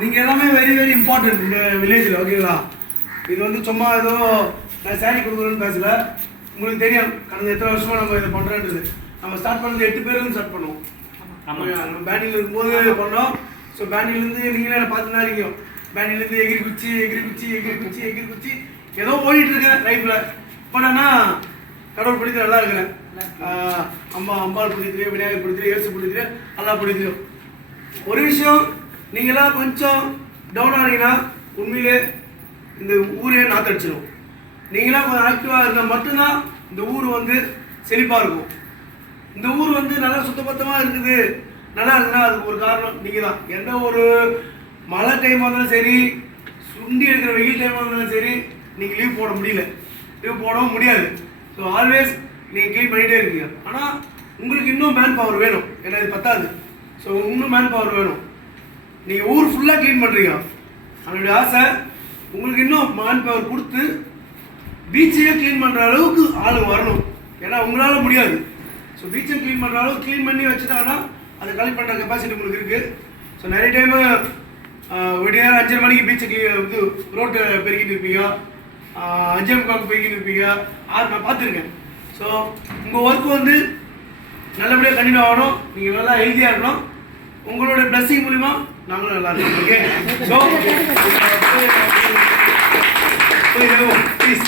நீங்கள் எல்லாமே very very important இந்த வில்லேஜில். ஓகேங்களா? இது வந்து சும்மா ஏதோ நான் சாரி கொடுக்குறேன்னு பேசல. உங்களுக்கு தெரியும் கடந்த எத்தனை வருஷமாக நம்ம இதை பண்ணுறேன்றது. நம்ம ஸ்டார்ட் பண்ணது 8 பேரும் ஸ்டார்ட் பண்ணுவோம். நம்ம பேண்டில் இருக்கும்போது பண்ணோம். ஸோ பேண்டிலேருந்து நீங்களே என்ன பார்த்து தான் இருக்கீங்க. பேண்டிலேருந்து எகிரி குச்சி ஏதோ ஓடிட்டு இருக்கேன் லைஃப்பில். பட் ஆனால் கடவுள் பிடித்து நல்லா இருக்கிறேன். அம்பாள் பிடித்து, விநாயகர் பிடித்து, இயேசு பிடித்து, நல்லா பிடித்து. ஒரு விஷயம், நீங்களாம் கொஞ்சம் டவுன் ஆனீங்கன்னா உண்மையிலே இந்த ஊரே நாத்தடிச்சிடும். நீங்களாம் கொஞ்சம் ஆக்டிவாக இருந்தால் மட்டும்தான் இந்த ஊர் வந்து செழிப்பாக இருக்கும். இந்த ஊர் வந்து நல்லா சுத்தபத்தமாக இருக்குது, நல்லா இருக்குன்னா அதுக்கு ஒரு காரணம் நீங்கள் தான். எந்த ஒரு மழை டைமாக இருந்தாலும் சரி, சுண்டி எடுக்கிற வெயில் டைமாக இருந்தாலும் சரி, நீங்கள் லீவ் போட முடியல, லீவ் போடவும் முடியாது. ஸோ ஆல்வேஸ் நீங்கள் க்ளீன் பண்ணிகிட்டே இருக்கீங்க. ஆனால் உங்களுக்கு இன்னும் மேன் பவர் வேணும். ஏன்னா இது பத்தாது. ஸோ இன்னும் மேன் பவர் வேணும். நீங்கள் ஊர் ஃபுல்லாக க்ளீன் பண்ணுறீங்க. அதனுடைய ஆசை உங்களுக்கு இன்னும் மேன் பவர் கொடுத்து பீச்சையே க்ளீன் பண்ணுற அளவுக்கு ஆள் வரணும். ஏன்னா உங்களால் முடியாது. ஸோ பீச்சை க்ளீன் பண்ணுற அளவுக்கு க்ளீன் பண்ணி வச்சுட்டாங்கன்னா அதை கலெக்ட் பண்ணுற கெப்பாசிட்டி உங்களுக்கு இருக்குது. ஸோ நிறைய டைமு விடிய 5:30 மணிக்கு பீச்சை இது ரோட்டை பெருக்கிட்டு இருப்பீங்க, 5:45 பெருக்கிட்டு இருப்பீங்க. நான் பார்த்துருக்கேன். ஸோ உங்கள் ஒர்க்கு வந்து நல்லபடியாக கண்டினியூ ஆகணும். நீங்கள் நல்லா ஹெல்த்தியாக இருக்கணும். உங்களோட பிளஸிங் மூலிமா நாங்களும் நல்லா இருக்கோம். ஓகே? So please